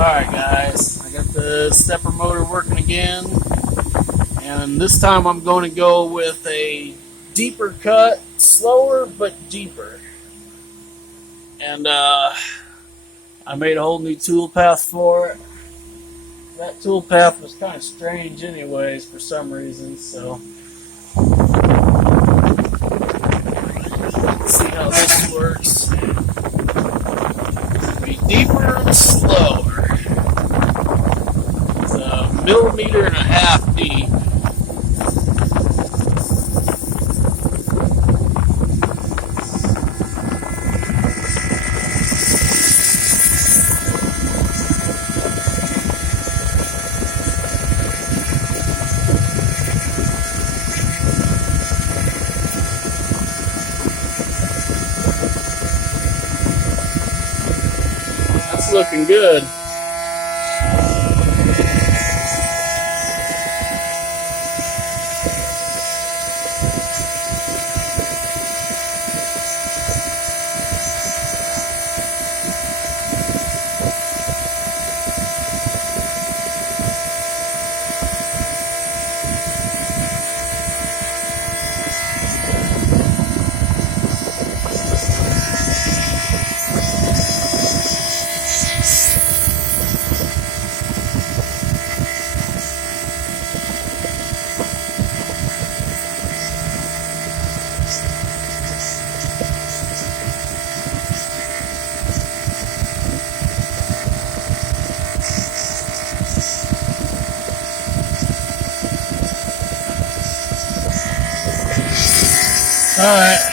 Alright guys, I got the stepper motor working again, and this time I'm going to go with a deeper cut, slower but deeper. And I made a whole new tool path for it. That tool path was kind of strange anyways for some reason, so let's see how this works. It'll be deeper and slower. It's a 1.5 millimeters deep. That's looking good. All right.